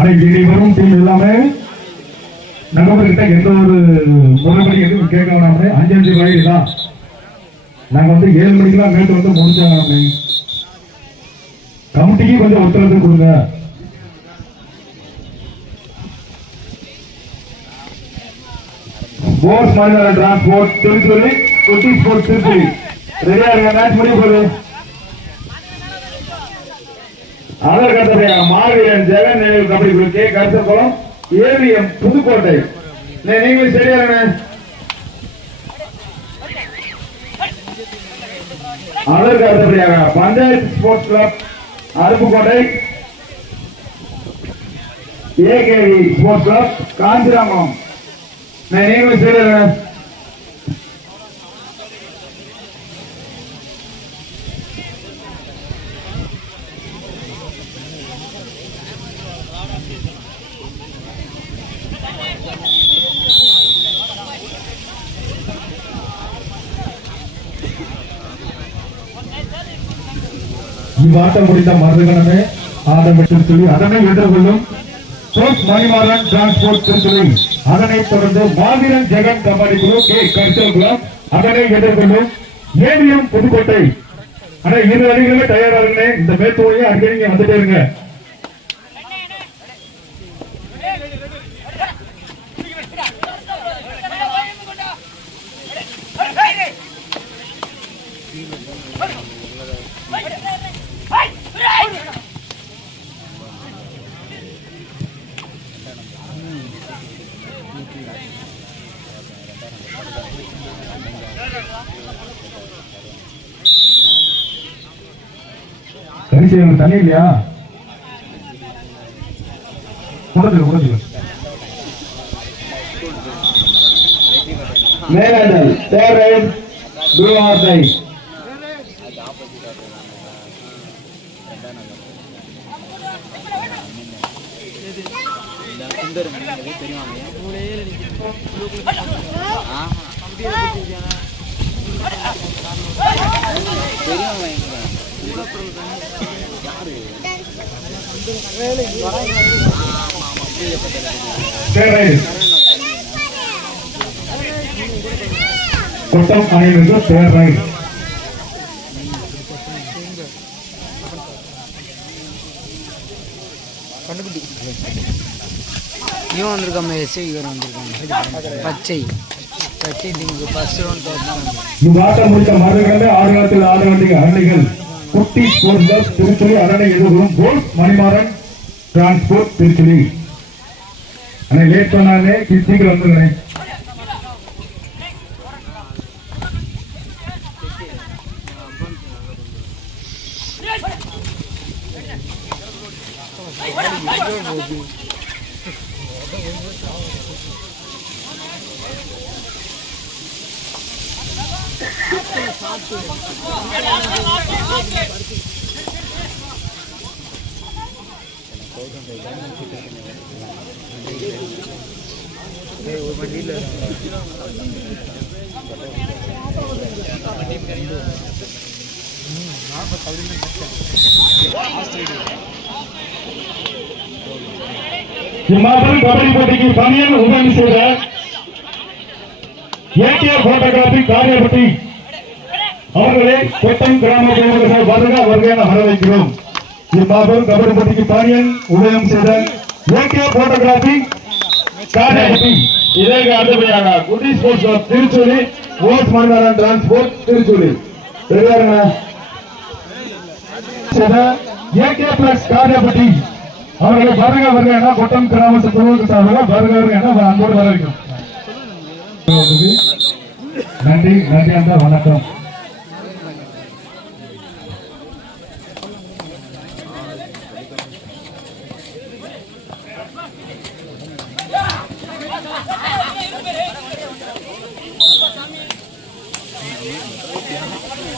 அன்னைக்கு வரும் டீம் எல்லாமே நண்பர்கிட்ட எந்த ஒரு முறைப்படி எதுவும் கேட்க வேணாமே 5 வயது தான். நாங்க 7 மணிக்கெல்லாம் மேட்டு முடிச்சாங்க. கமிட்டிக்கு கொஞ்சம் ஒத்துழைப்பு கொடுங்க. போர்ஸ் மாநில டிரான்ஸ்போர்ட் திருச்சூர் குட்டி ஸ்போர்ட்ஸ் திருச்சி ரெடியா இருக்க மேட்ச் முடிய போகுது. அதற்கடுத்த மாவீரன் ஜெகன் நினைவு கபடி குழு கே கருத்தகுளம் ஏவிஎம் புதுக்கோட்டை. நீங்களும் சரியா அதற்கு அடுத்தபடியாக panchayat sports club Aruppukottai AKV sports club Kanjiramam. நீங்களும் சரியா இவ்வாட்டம் முடிந்த மருதுகணமே ஆட்டம் திருச்சுழி அதனை எதிர்கொள்ளும் மணிமாறன் டிரான்ஸ்போர்ட் திருச்சுழி. அதனைத் தொடர்ந்து மாவீரன் ஜெகன் கபடி குழு கே கருத்தகுளம் அதனை எதிர்கொள்ளும் ஏவிஎம் புதுக்கோட்டை. ஆனா 2 அணிகளுமே தயாரா இருங்க. இந்த மேற்கோளையும் அடிக்கடி நீங்க வந்துட்டே இருங்க. தண்ணி இல்லையா? மேலாடல் தேர்ட் ப்ளூ ஆர் ரைட். கொட்டம் அணியிலிருந்து தேர்ட் ரைட். இவன் வந்திருக்காம எஸ்ஐ வந்திருக்காங்க பச்சை பச்சை திங்கு ஃபர்ஸ்ட் ரவுண்ட் தோற்றாங்க. இவ்வாட்டம் முடித்த மருதுகளே ஆடுகளத்தில் ஆட வேண்டிய அணிகள் குட்டி ஸ்போர்ட்ஸ் கிளப் திருச்சுழி அதனை எதிர்கொள்ளும் போர்ஸ் மணிமாறன் டிரான்ஸ்போர்ட் திருச்சுழி. அண்ணே லேட் பண்ணாலே சீக்கிரம் வந்துருங்க. இம்மாதம் கபடி போட்டிக்கு பணியன் உதவி செய்த ஏகே போட்டோகிராபி காரியப்பட்டி அவர்களை கொட்டம் கிராம வருக என வரவேற்கிறோம். இம்மாதம் கபடி போட்டிக்கு பணியன் உதயம் செய்த ஏகே போட்டோகிராபி காரியப்பட்டி. இதற்கு அடுத்தபடியாக குட்டி sports club Tiruchuli force Manimaran transport Tiruchuli AK plus Kariyapatti அவர்களை வருக என கொட்டம் கிராம வருக என அன்போடு வரவேற்கிறோம். நன்றி நன்றி அந்த வணக்கம்.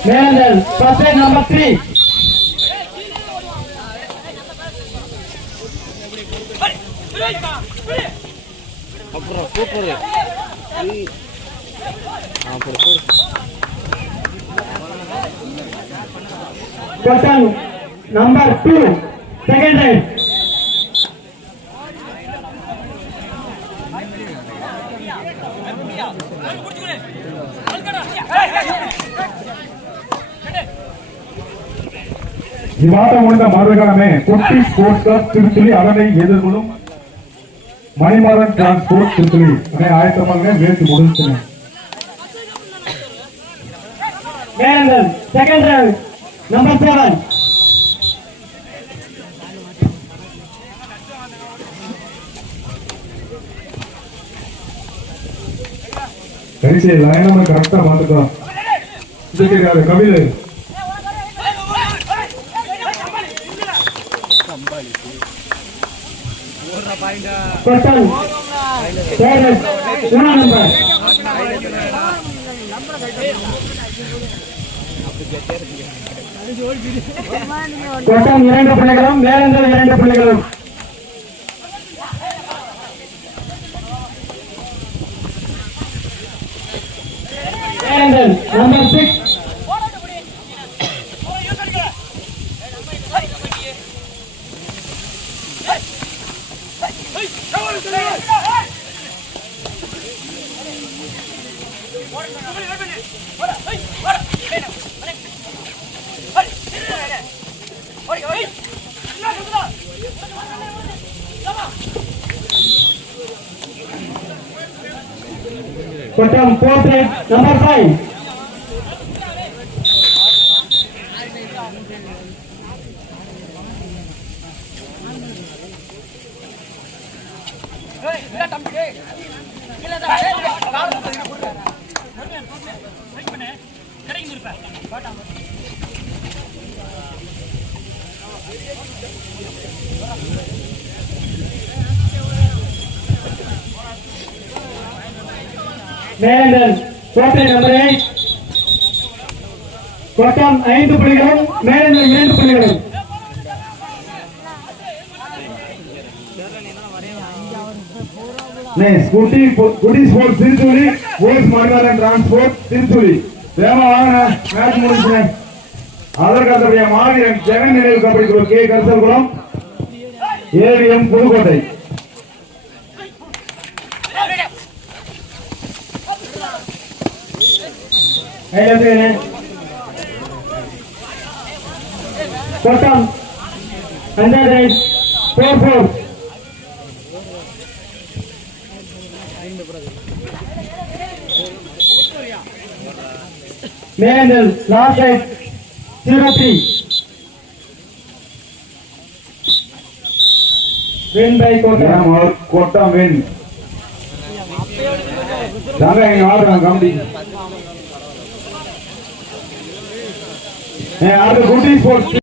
Medal, person number 3. Person number 2, second right. இவ்வாட்டம் முடிந்த மறுகணமே குட்டி ஸ்போர்ட்ஸ் கிளப் திருச்சுழி அதனை எதிர்கொள்ளும் மணிமாறன் டிரான்ஸ்போர்ட் திருச்சுழி அதனை ஆயத்தமாக முயற்சி முடிச்சுங்க. வேலந்தல் செகண்ட் ரவுண்ட் நம்பர் 7. கடைசி லைனாம கரெக்டா பாத்துக்கோ. இது தெரியாது கவிதை கொட்டன் சேரஸ் 1 நம்பர் கொட்டன் 2 புள்ளிகளும் வேலந்தல் 2 புள்ளிகளும். வேலந்தல் number 6. Kotam portrait number 5. Melandal portrait number 8. Kotam 5 புள்ளிகளும் Melandal 2 புள்ளிகளும். குட்டி sports Tiruchuli hose Manimaran transport Tiruchuli வேமா வாங்க மேட்ச் முடிச்சுங்க. அதற்கு அடுத்தபடியாக மாவீரன் ஜெகன் நினைவு கபடி குழு K Karisalkulam AVM Pudukkottai. Kotam 100 4-4. Melandal last right 0-3. Win by Kotam. Kotam win. தாங்க இங்க ஆடுறாங்க கம்பி. அடுத்து குட்டி ஸ்போர்ட்ஸ்